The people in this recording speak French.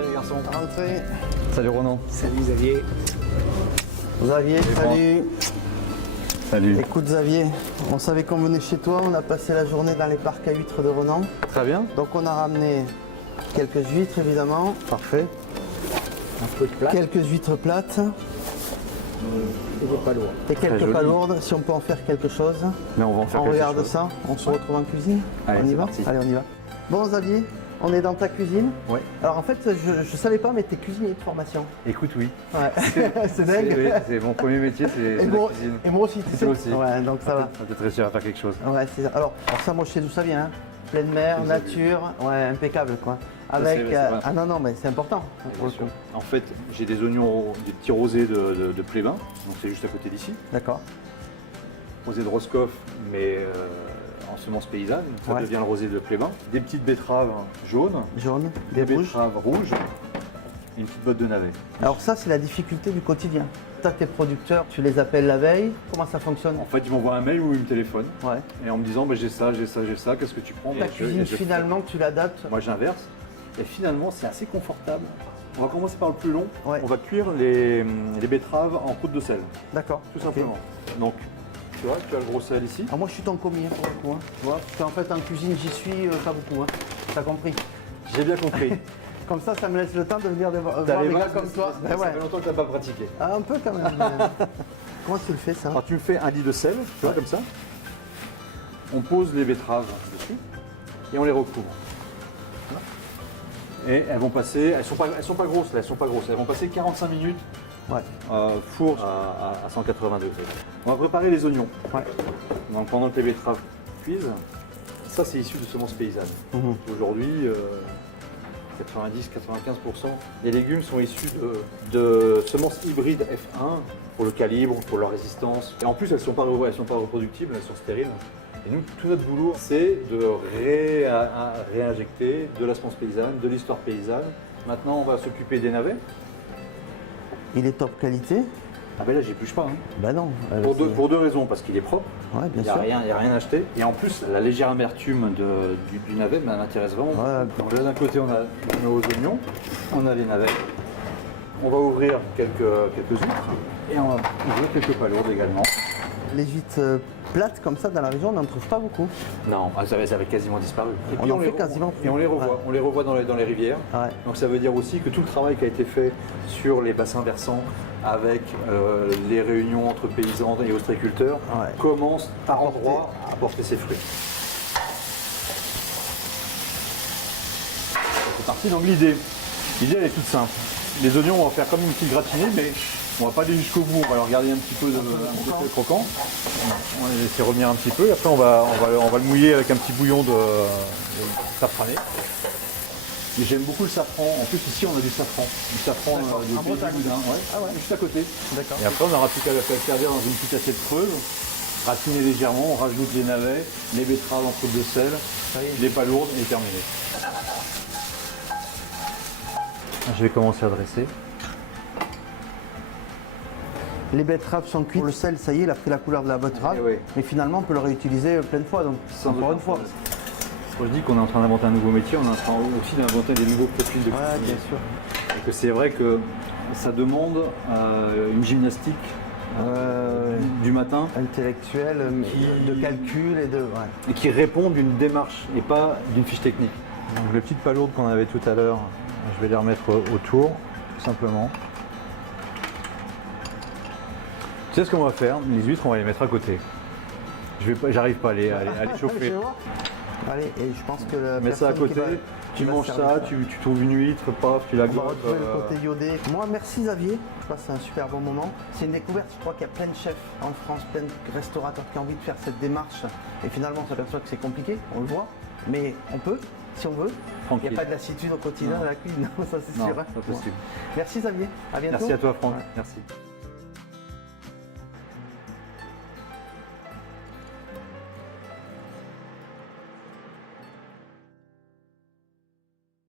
Salut garçon. Rentrez. Salut Ronan. Salut Xavier. Xavier, salut. Salut. Écoute Xavier, on savait qu'on venait chez toi, on a passé la journée dans les parcs à huîtres de Ronan. Très bien. Donc on a ramené quelques huîtres évidemment. Parfait. Un peu de plat Quelques huîtres plates et des pas lourds. et quelques joli. palourdes, si on peut en faire quelque chose. Mais on va en faire On quelque regarde chose. ça, on se retrouve en cuisine. Allez, on y c'est va parti. Allez, on y va. Bon Xavier, on est dans ta cuisine. Ouais. Alors en fait, je savais pas, mais t'es cuisinier de formation. Écoute, oui. Ouais, c'est dingue. C'est mon premier métier, c'est Et la moi, cuisine. et moi aussi, tu Et sais. toi aussi. Ouais, donc ça va. On va peut-être réussir à faire quelque chose. Ouais, c'est ça. Alors ça, moi je sais d'où ça vient. Hein. Pleine mer, Vous avez nature, ouais, impeccable quoi. c'est Avec. vrai, c'est vrai. Ah non, non, mais c'est important pour le coup. En fait, j'ai des oignons, des petits rosés de Plébin, donc c'est juste à côté d'ici. D'accord. Rosé de Roscoff, mais en semences paysannes, ça Ouais. devient le rosé de Plébin. Des petites betteraves jaunes, Jaune, des des rouges. betteraves rouges et une petite botte de navet. Alors ça, c'est la difficulté du quotidien. T'as tes producteurs, tu les appelles la veille. Comment ça fonctionne? En fait, ils m'envoient un mail ou ils me téléphonent Ouais. et en me disant bah, j'ai ça, j'ai ça, j'ai ça, qu'est-ce que tu prends? Ta Et cuisine, je fais. finalement, tu l'adaptes. Moi j'inverse et finalement c'est assez confortable. On va commencer par le plus long. Ouais. On va cuire les betteraves en poudre de sel, D'accord. tout Ok. simplement. Donc tu vois, tu as le gros sel ici. Alors moi, je suis ton commis hein, pour le coup. Hein. Tu vois, parce qu'en fait, en cuisine, j'y suis pas beaucoup. Hein. T'as compris? J'ai bien compris. Comme ça me laisse le temps de venir voir T'as des les gars bases, comme toi. Ça Ben ouais. fait longtemps que tu n'as pas pratiqué. Ah, un peu quand même. Comment tu le fais ça? Alors tu me fais un lit de sel, tu vois, comme ça. On pose les betteraves dessus et on les recouvre. Et elles vont passer, elles sont pas grosses là, elles sont pas grosses. Elles vont passer 45 minutes Ouais. four à 180 degrés. On va préparer les oignons. Ouais. Donc pendant que les betteraves cuisent, ça c'est issu de semences paysannes. Mhm. Aujourd'hui, 90-95% des légumes sont issus de semences hybrides F1 pour le calibre, pour leur résistance. Et en plus, elles ne sont pas reproductibles, elles sont stériles. Et nous, tout notre boulot, c'est de réinjecter de la semence paysanne, de l'histoire paysanne. Maintenant, on va s'occuper des navets. Il est top qualité? Ah ben là, j'épluche pas. Hein. Ben non. Pour deux raisons, parce qu'il est propre, Ouais, il bien n'y a, sûr. rien acheté. Et en plus, la légère amertume du navet m'intéresse vraiment. Ouais. Donc là, d'un côté, on a nos oignons, on a les navets. On va ouvrir quelques huîtres et on va ouvrir quelques palourdes également. Les huîtres plates comme ça dans la région, on n'en trouve pas beaucoup. Non, ça avait quasiment disparu. Et On puis en les fait re- quasiment plus. Et on les revoit. Ouais. On les revoit dans les rivières. Ouais. Donc ça veut dire aussi que tout le travail qui a été fait sur les bassins versants avec les réunions entre paysans et ostréiculteurs Ouais. commence par endroits à porter ses fruits. C'est parti. Donc l'idée elle est toute simple. Les oignons, on va faire comme une petite gratinée, mais on va pas aller jusqu'au bout. On va leur garder un petit peu croquant. On va les laisser revenir un petit peu. Et après, on va le mouiller avec un petit bouillon de safrané. Mais j'aime beaucoup le safran. En plus, ici, on a du safran. Du safran D'accord. de En pays Bretagne. du Boudin. Ouais. Ah ouais. Juste à côté. D'accord. Et après, on n'aura plus qu'à le servir dans une petite assiette creuse, ratiner légèrement, on rajoute les navets, les betteraves en poudre de sel, Ça y est. les palourdes et terminé. Je vais commencer à dresser. Les betteraves sont cuites. Le sel, ça y est, il a pris la couleur de la betterave. Eh oui. Mais finalement, on peut le réutiliser plein de fois. Donc, encore une fois. Quand je dis qu'on est en train d'inventer un nouveau métier, on est en train aussi d'inventer des nouveaux profils de Ouais, cuisiniers. bien sûr. Et que c'est vrai que ça demande une gymnastique du matin Intellectuel, de calcul et de. Ouais. et qui répond d'une démarche et pas d'une fiche technique. Donc les petites palourdes qu'on avait tout à l'heure, je vais les remettre autour, tout simplement. Tu sais ce qu'on va faire? Les huîtres, on va les mettre à côté. J'arrive pas à les chauffer. Je vois. Allez, et je pense que la Mets ça à personne qui côté, va- tu qui va manges servir ça, tu trouves une huître, paf, tu la On va gobes. retrouver le côté iodé. Moi, merci Xavier. Je passe un super bon moment. C'est une découverte. Je crois qu'il y a plein de chefs en France, plein de restaurateurs qui ont envie de faire cette démarche. Et finalement, on s'aperçoit que c'est compliqué. On le voit. Mais on peut, si on veut. Il n'y Tranquille. a pas de lassitude au quotidien Non. de la cuisine. Non, ça c'est Non, sûr. pas hein. possible. Merci Xavier. À bientôt. Merci à toi Franck, Ouais. merci.